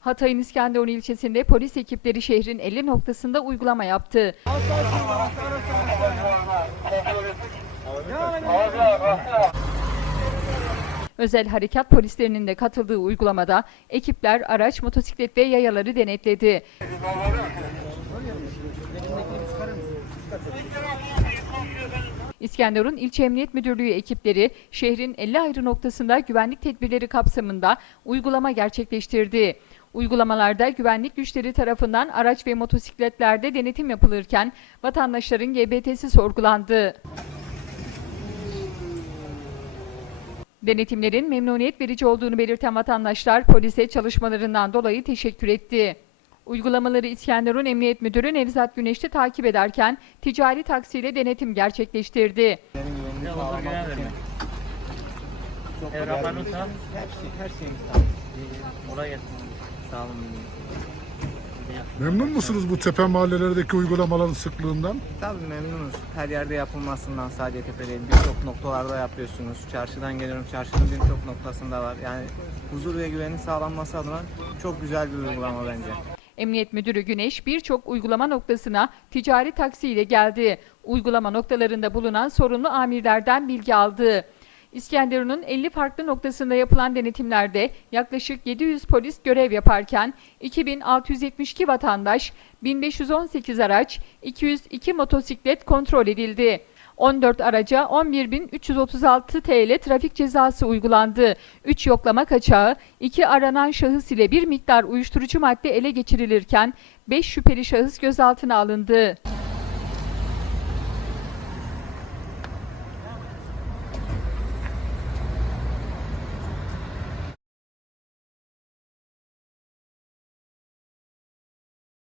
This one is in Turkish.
Hatay'ın İskenderun ilçesinde polis ekipleri şehrin 50 noktasında uygulama yaptı. Özel harekat polislerinin de katıldığı uygulamada ekipler araç, motosiklet ve yayaları denetledi. İskenderun İlçe Emniyet Müdürlüğü ekipleri şehrin 50 ayrı noktasında güvenlik tedbirleri kapsamında uygulama gerçekleştirdi. Uygulamalarda güvenlik güçleri tarafından araç ve motosikletlerde denetim yapılırken vatandaşların GBT'si sorgulandı. Denetimlerin memnuniyet verici olduğunu belirten vatandaşlar polise çalışmalarından dolayı teşekkür etti. Uygulamaları İskenderun Emniyet Müdürü Nevzat Güneş'te takip ederken ticari taksiyle denetim gerçekleştirdi. Benim çok. Her, şey, şeyimiz tamam. Kolay gelsin. Sağ olun. Memnun musunuz bu tepe mahallelerdeki uygulamaların sıklığından? Tabii memnunuz. Her yerde yapılmasından sadece tepe değil. Birçok noktalarda yapıyorsunuz. Çarşıdan geliyorum. Çarşının birçok noktasında var. Yani huzur ve güvenin sağlanması adına çok güzel bir uygulama bence. Emniyet Müdürü Güneş birçok uygulama noktasına ticari taksiyle geldi. Uygulama noktalarında bulunan sorumlu amirlerden bilgi aldı. İskenderun'un 50 farklı noktasında yapılan denetimlerde yaklaşık 700 polis görev yaparken 2672 vatandaş, 1518 araç, 202 motosiklet kontrol edildi. 14 araca 11.336 TL trafik cezası uygulandı. 3 yoklama kaçağı, 2 aranan şahıs ile bir miktar uyuşturucu madde ele geçirilirken 5 şüpheli şahıs gözaltına alındı.